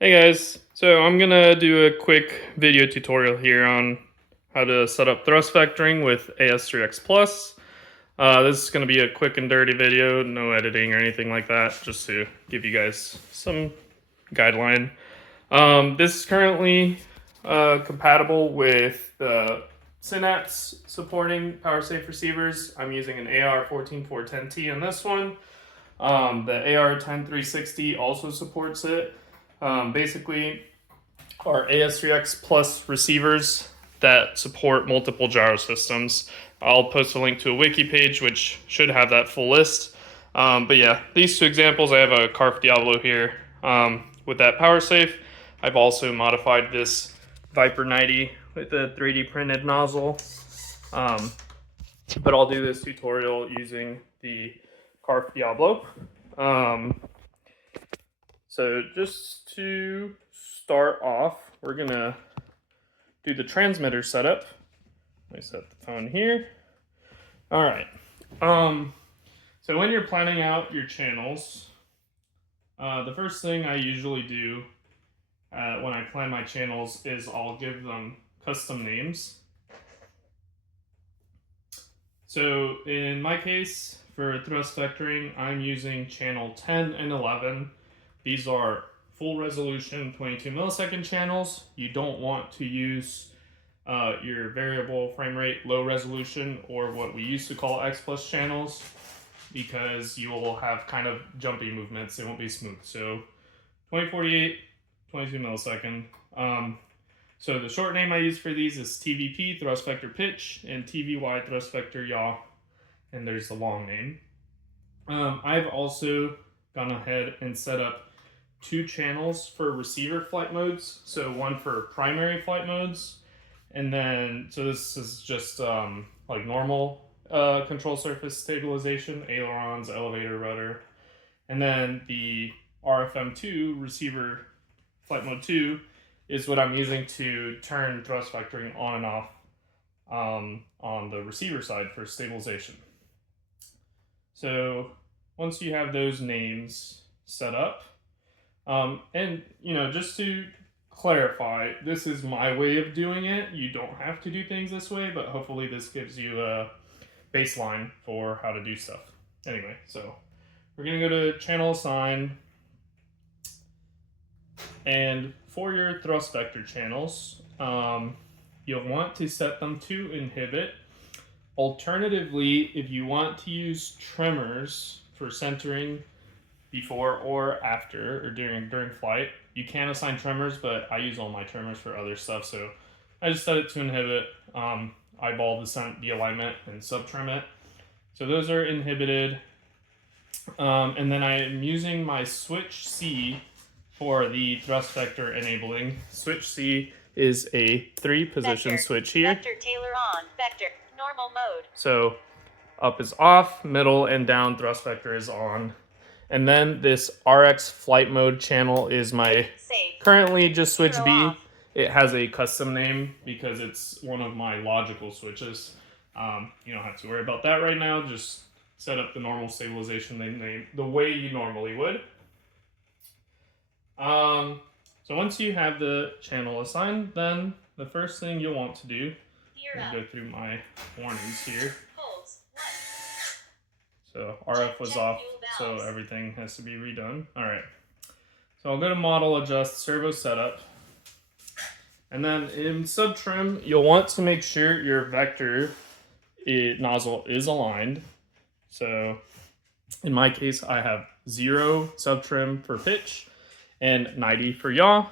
Hey guys, so I'm gonna do a quick video tutorial here on how to set up thrust vectoring with AS3X Plus. This is gonna be a quick and dirty video, no editing or anything like that, just to give you guys some guideline. This is currently compatible with the Synapse supporting PowerSafe receivers. I'm using an AR14410T in this one. The AR10360 also supports it. Basically, are AS3X Plus receivers that support multiple gyro systems. I'll post a link to a wiki page which should have that full list. But yeah, these two examples, I have a Carf Diablo here with that power safe. I've also modified this Viper 90 with a 3D printed nozzle. But I'll do this tutorial using the Carf Diablo. So just to start off, we're gonna do the transmitter setup. Let me set the phone here. All right. So when you're planning out your channels, the first thing I usually do when I plan my channels is I'll give them custom names. So in my case, for thrust vectoring, I'm using channel 10 and 11. These are full resolution 22 millisecond channels. You don't want to use your variable frame rate low resolution, or what we used to call X plus channels, because you will have kind of jumpy movements. It won't be smooth. So 2048, 22 millisecond. So the short name I use for these is TVP, thrust vector pitch, and TVY, thrust vector yaw, and there's the long name. I've also gone ahead and set up two channels for receiver flight modes. So one for primary flight modes, and then, so this is just like normal control surface stabilization, ailerons, elevator, rudder. And then the RFM2, receiver flight mode 2, is what I'm using to turn thrust vectoring on and off on the receiver side for stabilization. So once you have those names set up, and just to clarify, this is my way of doing it. You don't have to do things this way, but hopefully this gives you a baseline for how to do stuff. Anyway, so we're gonna go to channel assign, and for your thrust vector channels, you'll want to set them to inhibit. Alternatively, if you want to use tremors for centering before or after or during flight, you can assign tremors, but I use all my tremors for other stuff, so I just set it to inhibit. Eyeball the alignment and subtrim it. So those are inhibited. And then I am using my switch C for the thrust vector enabling. Switch C is a 3-position Vector. switch here. Vector tailor on. Vector. Normal mode. So up is off, middle and down thrust vector is on. And then this RX flight mode channel is my currently just switch B. Off. It has a custom name because it's one of my logical switches. You don't have to worry about that right now. Just set up the normal stabilization name the way you normally would. So once you have the channel assigned, then the first thing you'll want to do, I'll go through my warnings here. So RF was off, so everything has to be redone. All right. So I'll go to model, adjust, servo setup. And then in subtrim, you'll want to make sure your vector nozzle is aligned. So in my case, I have 0 subtrim for pitch and 90 for yaw.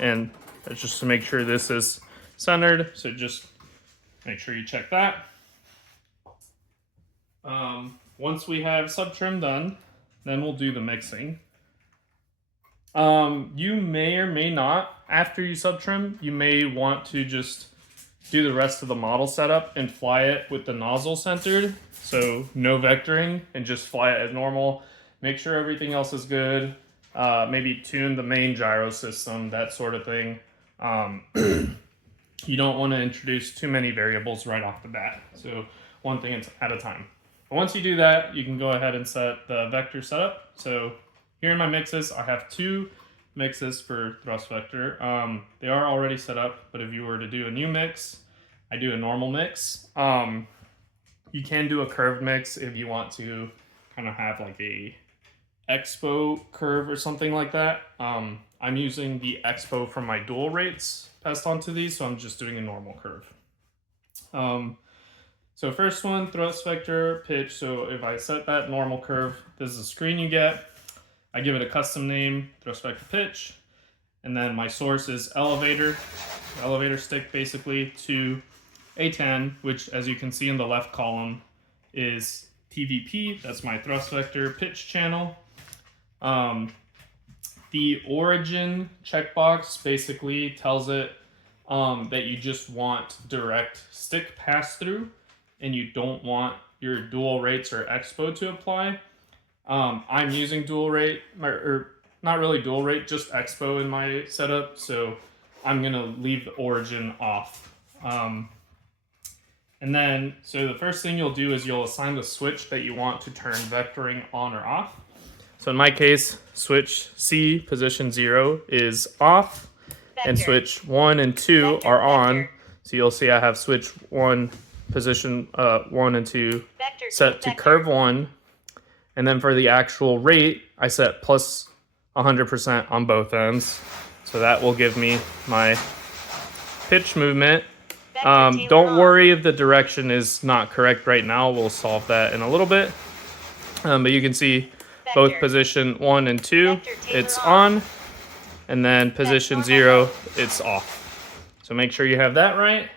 And that's just to make sure this is centered. So just make sure you check that. Once we have subtrim done, then we'll do the mixing. You may or may not, after you subtrim, you may want to just do the rest of the model setup and fly it with the nozzle centered. So no vectoring, and just fly it as normal. Make sure everything else is good. Maybe tune the main gyro system, that sort of thing. You don't want to introduce too many variables right off the bat. So one thing at a time. But once you do that, you can go ahead and set the vector setup. So here in my mixes, I have 2 mixes for thrust vector. They are already set up, but if you were to do a new mix, I do a normal mix. You can do a curved mix if you want to kind of have like a expo curve or something like that. I'm using the expo from my dual rates passed onto these, so I'm just doing a normal curve. So first one, thrust vector, pitch. So if I set that normal curve, this is the screen you get. I give it a custom name, thrust vector pitch, and then my source is elevator stick basically to A10, which as you can see in the left column is TVP, that's my thrust vector pitch channel. The origin checkbox basically tells it that you just want direct stick pass through and you don't want your dual rates or expo to apply. I'm using dual rate, or not really dual rate, just expo in my setup, so I'm gonna leave the origin off. And then, so the first thing you'll do is you'll assign the switch that you want to turn vectoring on or off. So in my case, switch C position 0 is off, Vector. and switch 1 and 2 Vector, are on. vector. So you'll see I have switch 1 position 1 and 2 Vector set to vector. curve 1. And then for the actual rate, I set plus 100% on both ends. So that will give me my pitch movement. Vector tailor Don't on. worry if the direction is not correct right now. We'll solve that in a little bit. But you can see both Vector. position 1 and 2, Vector tailor it's on. on. And then position normal 0, mode. it's off. So make sure you have that right.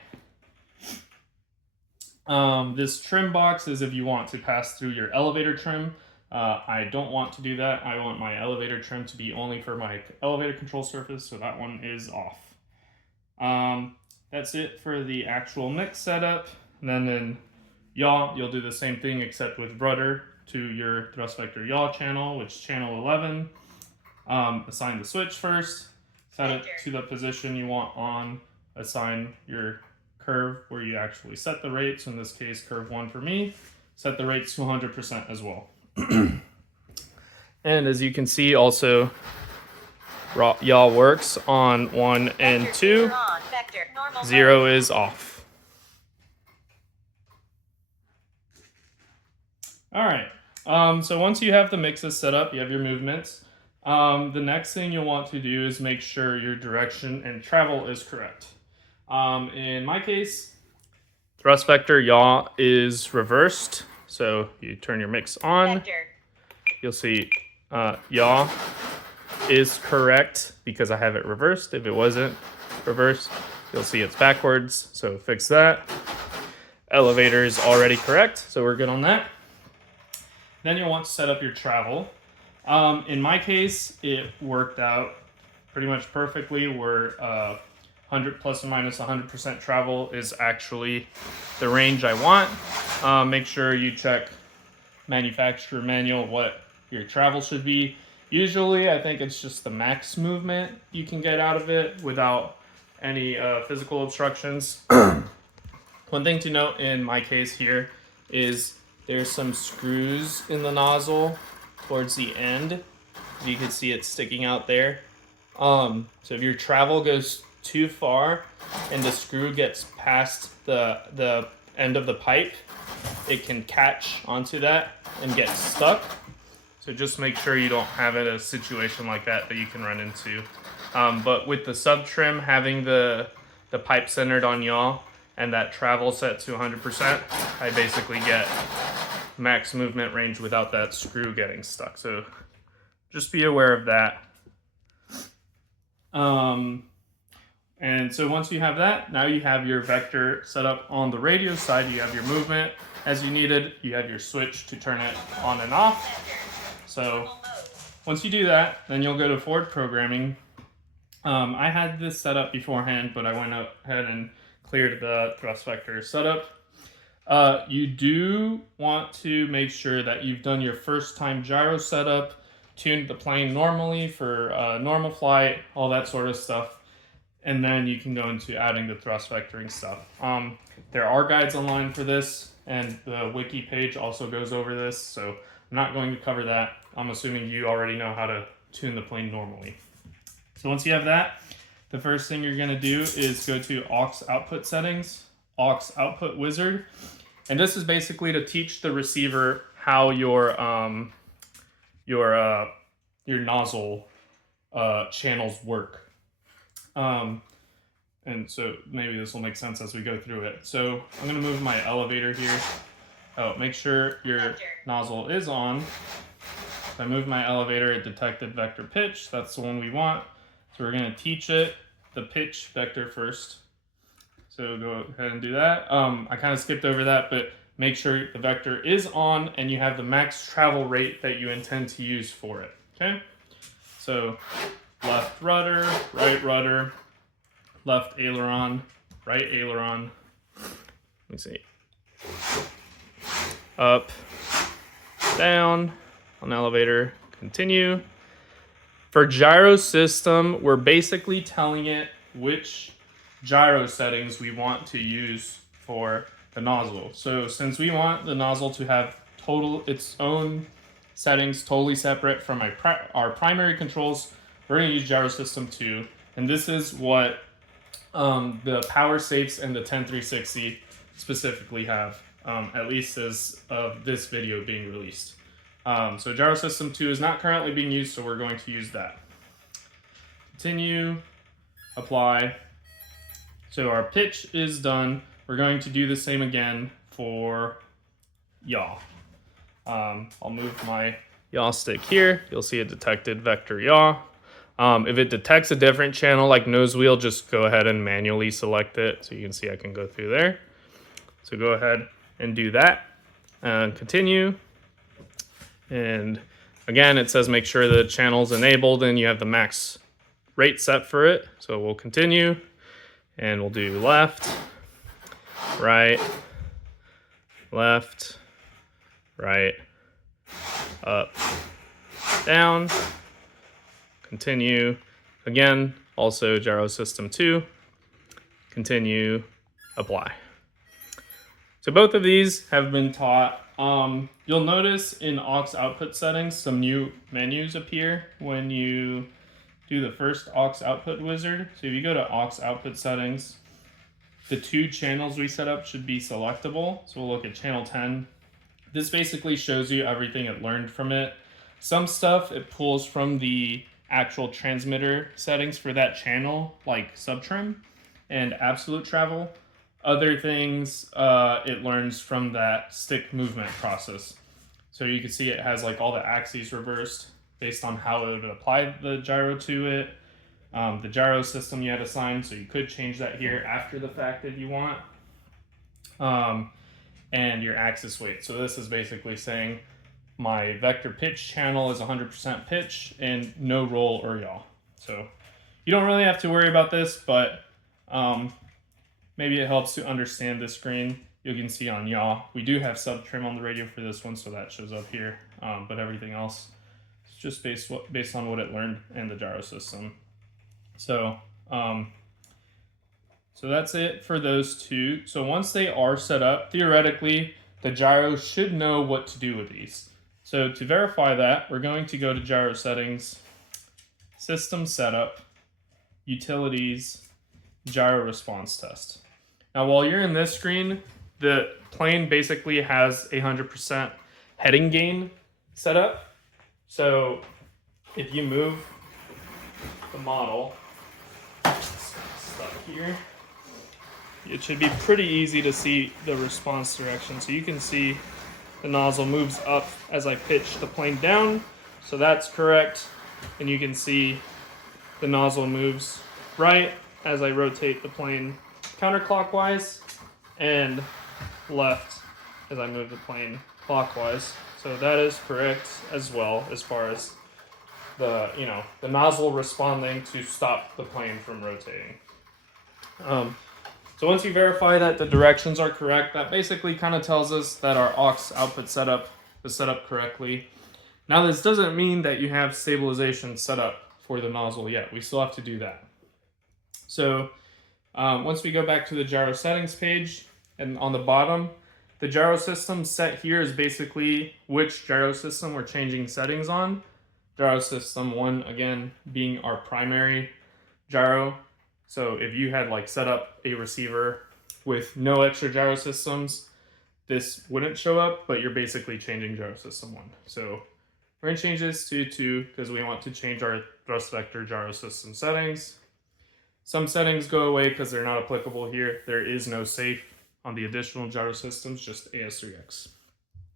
This trim box is if you want to pass through your elevator trim. I don't want to do that. I want my elevator trim to be only for my elevator control surface, so that one is off. That's it for the actual mix setup. And then in yaw, you'll do the same thing except with rudder to your thrust vector yaw channel, which is channel 11. Assign the switch first, set it to the position you want on, assign your curve where you actually set the rates, in this case curve 1 for me, set the rates to 100% as well. And as you can see also, yaw works on 1 and Vector 2, tailor on. Vector normal 0 mode. is off. Alright, so once you have the mixes set up, you have your movements. The next thing you'll want to do is make sure your direction and travel is correct. In my case, thrust vector yaw is reversed. So you turn your mix on, Vector. you'll see yaw is correct because I have it reversed. If it wasn't reversed, you'll see it's backwards. So fix that. Elevator is already correct, so we're good on that. Then you'll want to set up your travel. In my case, it worked out pretty much perfectly where 100 plus or minus 100% travel is actually the range I want. Make sure you check manufacturer manual what your travel should be. Usually, I think it's just the max movement you can get out of it without any physical obstructions. One thing to note in my case here is there's some screws in the nozzle towards the end. You can see it sticking out there. So if your travel goes too far and the screw gets past the end of the pipe, it can catch onto that and get stuck. So just make sure you don't have a situation like that you can run into. But with the sub trim, having the pipe centered on yaw and that travel set to 100%, I basically get max movement range without that screw getting stuck. So just be aware of that. And so once you have that, now you have your vector set up on the radio side. You have your movement as you needed. You have your switch to turn it on and off. So once you do that, then you'll go to forward programming. I had this set up beforehand, but I went ahead and cleared the thrust vector setup. You do want to make sure that you've done your first time gyro setup, tuned the plane normally for normal flight, all that sort of stuff. And then you can go into adding the thrust vectoring stuff. There are guides online for this, and the wiki page also goes over this, so I'm not going to cover that. I'm assuming you already know how to tune the plane normally. So once you have that, the first thing you're going to do is go to aux output settings, aux output wizard. And this is basically to teach the receiver how your nozzle channels work. And so maybe this will make sense as we go through it. So I'm going to move my elevator here. Oh, make sure your nozzle is on. If I move my elevator, it detected vector pitch. That's the one we want. So we're going to teach it the pitch vector first. So go ahead and do that. I kind of skipped over that, but make sure the vector is on and you have the max travel rate that you intend to use for it. Okay? So left rudder, left aileron, right aileron. Let me see. Up, down, on elevator, continue. For gyro system, we're basically telling it which gyro settings we want to use for the nozzle. So since we want the nozzle to have its own settings totally separate from our primary controls, we're going to use gyro system 2. And this is what the power safes and the 10360 specifically have, at least as of this video being released. So gyro system 2 is not currently being used, so we're going to use that. Continue, apply. So our pitch is done. We're going to do the same again for yaw. I'll move my yaw stick here. You'll see it detected vector yaw. If it detects a different channel like nose wheel, just go ahead and manually select it. So you can see I can go through there. So go ahead and do that and continue. And again, it says make sure the channel's enabled and you have the max rate set for it. So we'll continue and we'll do left, right, left, right, up, down, continue. Again, also gyro system 2, continue, apply. So both of these have been taught. You'll notice in aux output settings, some new menus appear when you do the first aux output wizard. So if you go to aux output settings, the 2 channels we set up should be selectable. So we'll look at channel 10. This basically shows you everything it learned from it. Some stuff it pulls from the actual transmitter settings for that channel, like subtrim and absolute travel. Other things it learns from that stick movement process. So you can see it has like all the axes reversed based on how it would apply the gyro to it. The gyro system you had assigned, so you could change that here after the fact if you want. And your axis weight. So this is basically saying my vector pitch channel is 100% pitch and no roll or yaw. So you don't really have to worry about this, but maybe it helps to understand this screen. You can see on yaw, we do have sub trim on the radio for this one, so that shows up here. But everything else is just based on what it learned in the gyro system. So, so that's it for those 2. So once they are set up, theoretically, the gyro should know what to do with these. So to verify that, we're going to go to gyro settings, system setup, utilities, gyro response test. Now, while you're in this screen, the plane basically has 100% heading gain set up. So if you move the model, stuck here, it should be pretty easy to see the response direction. So you can see the nozzle moves up as I pitch the plane down. So that's correct. And you can see the nozzle moves right as I rotate the plane counterclockwise and left as I move the plane clockwise. So that is correct as well as far as the nozzle responding to stop the plane from rotating. So once you verify that the directions are correct, that basically kind of tells us that our aux output setup is set up correctly. Now this doesn't mean that you have stabilization set up for the nozzle yet. We still have to do that. So once we go back to the gyro settings page, and on the bottom, the gyro system set here is basically which gyro system we're changing settings on. gyro system 1, again, being our primary gyro. So if you had like set up a receiver with no extra gyro systems, this wouldn't show up, but you're basically changing gyro system 1. So we're going to change this to 2 because we want to change our thrust vector gyro system settings. Some settings go away because they're not applicable here. There is no safe on the additional gyro systems, just AS3X.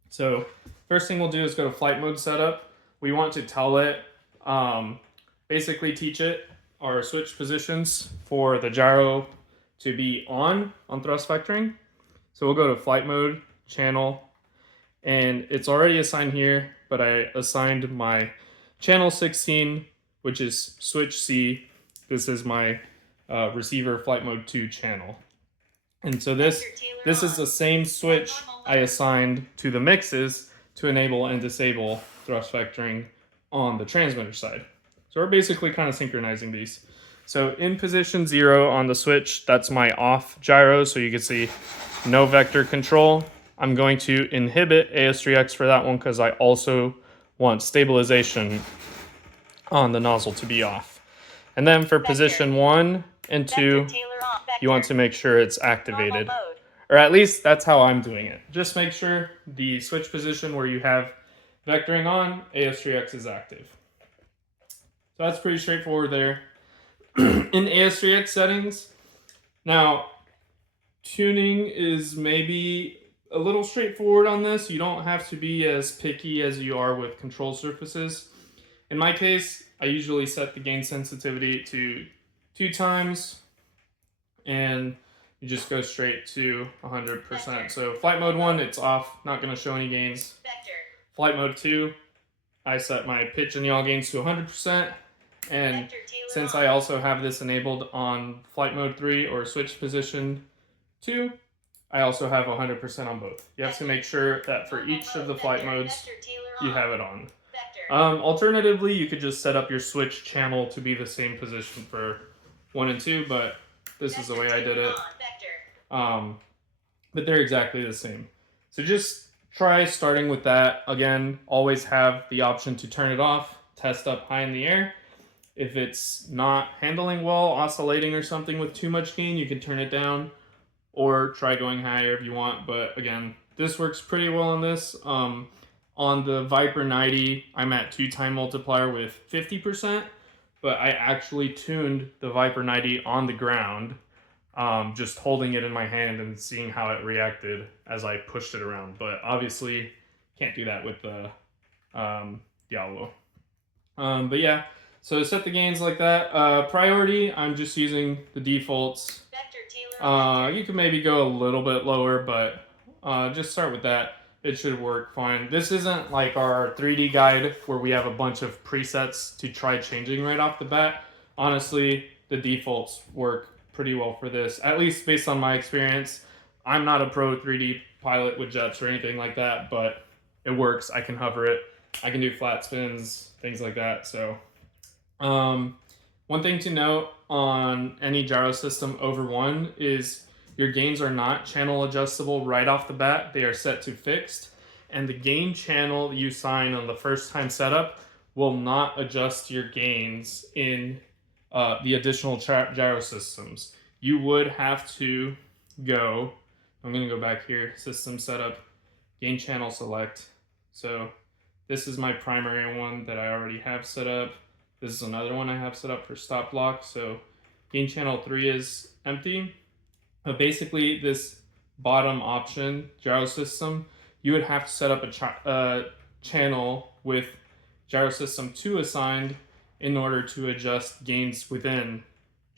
So first thing we'll do is go to flight mode setup. We want to tell it, basically teach it our switch positions for the gyro to be on thrust vectoring. So we'll go to flight mode, channel, and it's already assigned here, but I assigned my channel 16, which is switch C. This is my receiver flight mode 2 channel. And so this is the same switch I assigned to the mixes to enable and disable thrust vectoring on the transmitter side. So we're basically kind of synchronizing these. So in position 0 on the switch, that's my off gyro. So you can see no vector control. I'm going to inhibit AS3X for that one because I also want stabilization on the nozzle to be off. And then for position 1 and 2, you want to make sure it's activated. Or at least that's how I'm doing it. Just make sure the switch position where you have vectoring on, AS3X is active. So that's pretty straightforward there. In AS3X settings, now tuning is maybe a little straightforward on this. You don't have to be as picky as you are with control surfaces. In my case, I usually set the gain sensitivity to 2 times, and you just go straight to 100%. So flight mode 1, it's off, not going to show any gains. Flight mode 2, I set my pitch and yaw gains to 100%. And since I also have this enabled on flight mode 3 or switch position 2, I also have 100% on both. You have to make sure that for each of the flight modes, you have it on. Alternatively, you could just set up your switch channel to be the same position for 1 and 2, but this is the way I did it. But they're exactly the same. So just try starting with that. Again, always have the option to turn it off, test up high in the air. If it's not handling well, oscillating or something with too much gain, you can turn it down or try going higher if you want. But again, this works pretty well on this. On the Viper 90, I'm at 2-time multiplier with 50%, but I actually tuned the Viper 90 on the ground, just holding it in my hand and seeing how it reacted as I pushed it around. But obviously, can't do that with the Diablo. But yeah, so set the gains like that. Priority, I'm just using the defaults. You can maybe go a little bit lower, but just start with that. It should work fine. This isn't like our 3D guide where we have a bunch of presets to try changing right off the bat. Honestly, the defaults work pretty well for this, at least based on my experience. I'm not a pro 3D pilot with jets or anything like that, but it works. I can hover it. I can do flat spins, things like that. So one thing to note on any gyro system over 1 is your gains are not channel adjustable right off the bat. They are set to fixed, and the gain channel you sign on the first time setup will not adjust your gains in the additional gyro systems. You would have to go, I'm going to go back here, system setup, gain channel select. So this is my primary one that I already have set up. This is another one I have set up for stop block. So gain channel 3 is empty. But basically, this bottom option, gyro system, you would have to set up a channel with gyro system 2 assigned in order to adjust gains within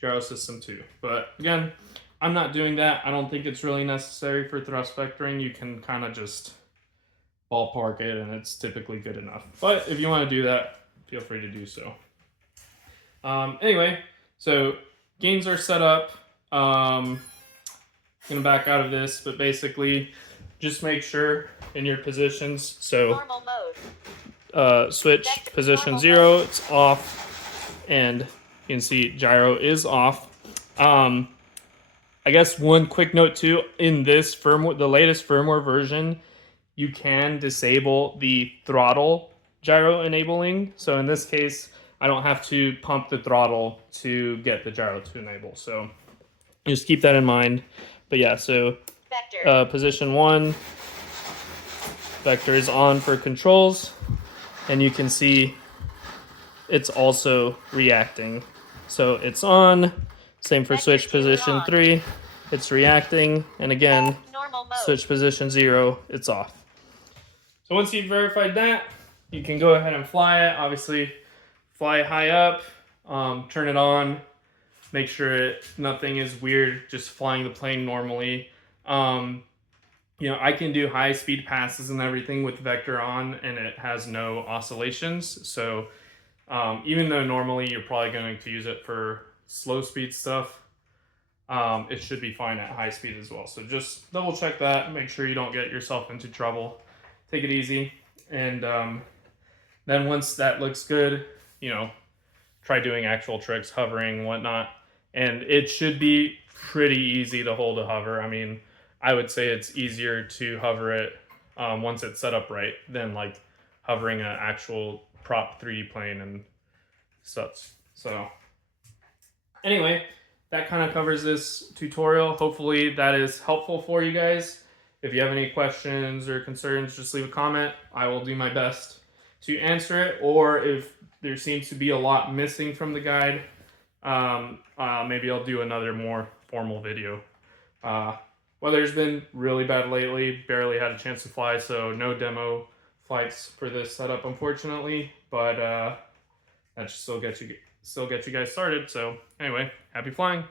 gyro system 2. But again, I'm not doing that. I don't think it's really necessary for thrust vectoring. You can kind of just ballpark it, and it's typically good enough. But if you want to do that, feel free to do so. Anyway, so gains are set up. I'm going to back out of this, but basically just make sure in your positions. So switch position 0, it's off, and you can see gyro is off. I guess one quick note too, in this firmware, the latest firmware version, you can disable the throttle gyro enabling. So in this case, I don't have to pump the throttle to get the gyro to enable. So just keep that in mind. But yeah, so position 1, vector is on for controls, and you can see it's also reacting. So it's on, same for switch position 3, it's reacting, and again, switch position 0, it's off. So once you've verified that, you can go ahead and fly it. Obviously, fly it high up, turn it on, make sure nothing is weird, just flying the plane normally. You know, I can do high speed passes and everything with vector on, and it has no oscillations. So even though normally you're probably going to use it for slow speed stuff, it should be fine at high speed as well. So just double check that, make sure you don't get yourself into trouble. Take it easy, and then once that looks good, you know, try doing actual tricks, hovering, whatnot, and it should be pretty easy to hold a hover. I mean, I would say it's easier to hover it once it's set up right than like hovering an actual prop 3D plane and such. So anyway, that kind of covers this tutorial. Hopefully that is helpful for you guys. If you have any questions or concerns, just leave a comment. I will do my best to answer it, or if there seems to be a lot missing from the guide, maybe I'll do another more formal video. Weather's been really bad lately, barely had a chance to fly, so no demo flights for this setup, unfortunately, but that should still get you guys started. So anyway, happy flying.